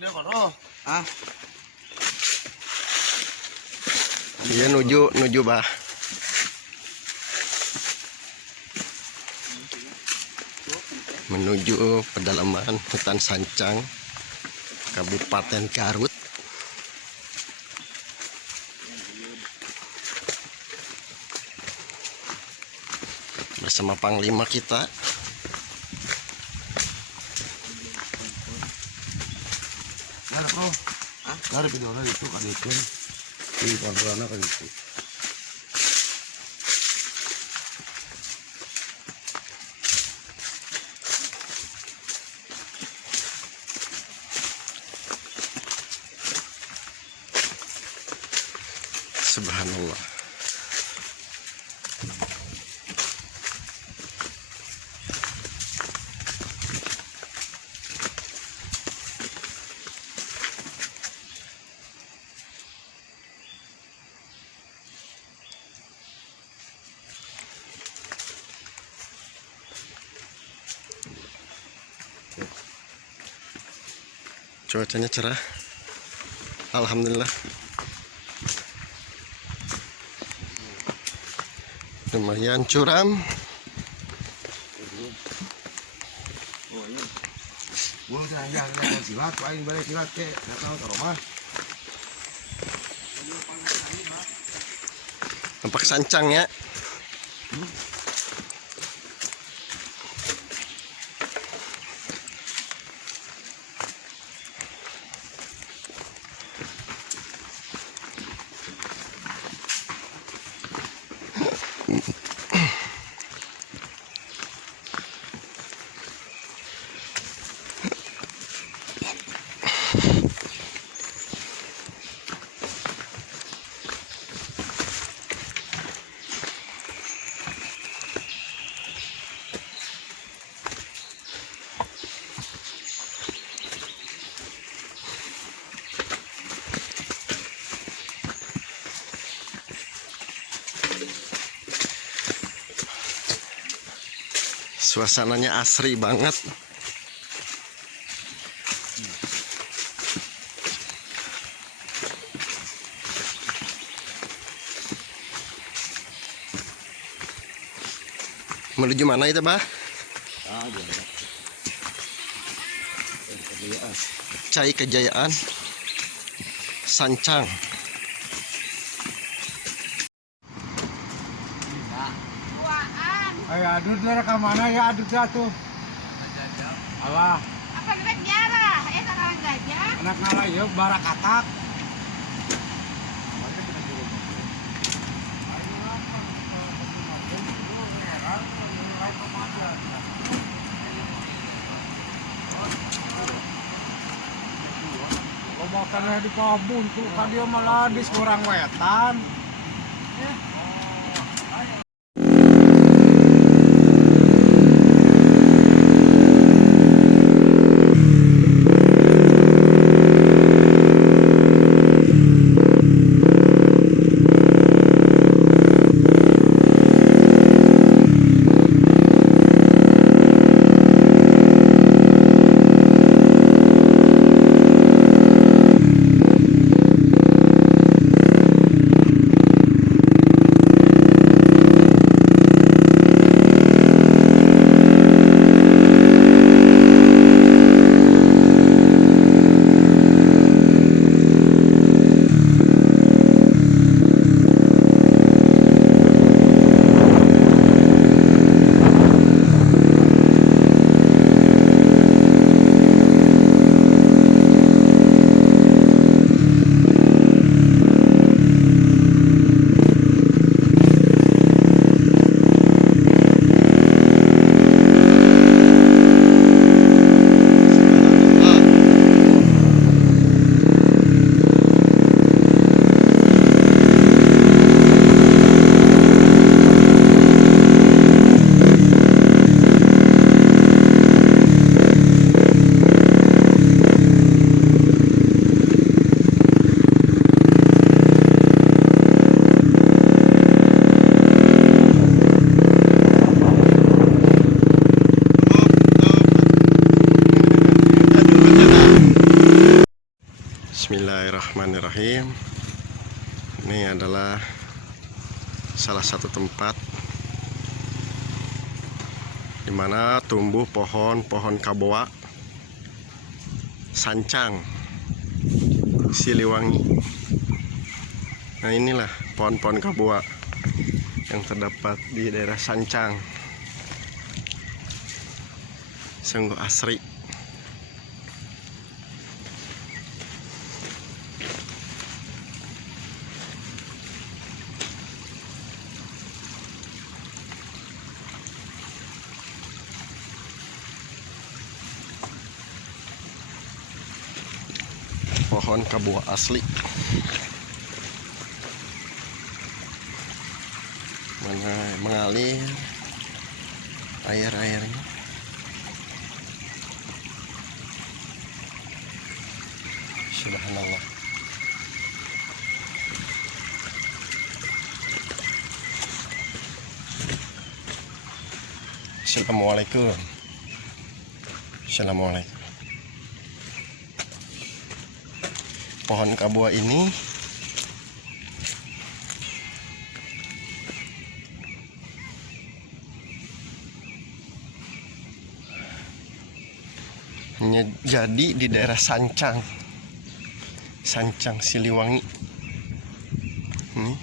Ah, Iya nuju bah. Menuju pedalaman hutan Sancang, Kabupaten Garut. Bersama Panglima kita. mana bro? Ah, dari video itu kan itu. Di kontrolnya kan itu. Subhanallah. Cuacanya cerah, alhamdulillah. Lumayan curam. Oh iya. Gua jangan silat, aing balik silat ke, tahu ke rumah. Nampak Sancang ya. Suasananya asri banget. Menuju mana itu, Bah? Ah, iya. Cai Kejayaan, Sancang. Ayo adut ke mana ya adut tuh. Alah, Apa kita jarah? Sarang gajah. anak ngalah yuk barakatak. Lobakannya di kabun tuh kan dia malah di kurang wetan. Bismillahirrahmanirrahim. Ini adalah salah satu tempat di mana tumbuh pohon kaboa sancang Siliwangi. Nah, inilah pohon-pohon kaboa yang terdapat di daerah Sancang. Sungguh asri. Pohon kaboa asli. Mana mengalir air-airnya. Subhanallah. Assalamualaikum. Assalamualaikum. Pohon kaboa ini jadi di daerah Sancang Siliwangi. Ini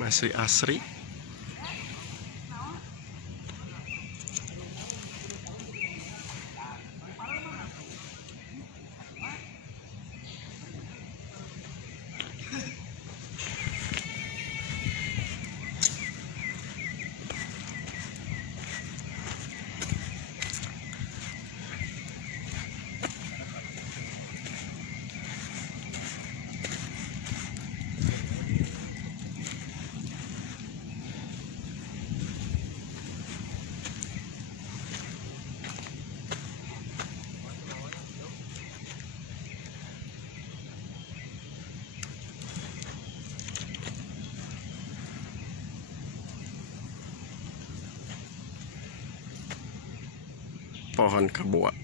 masih asri. Pohon kaboa.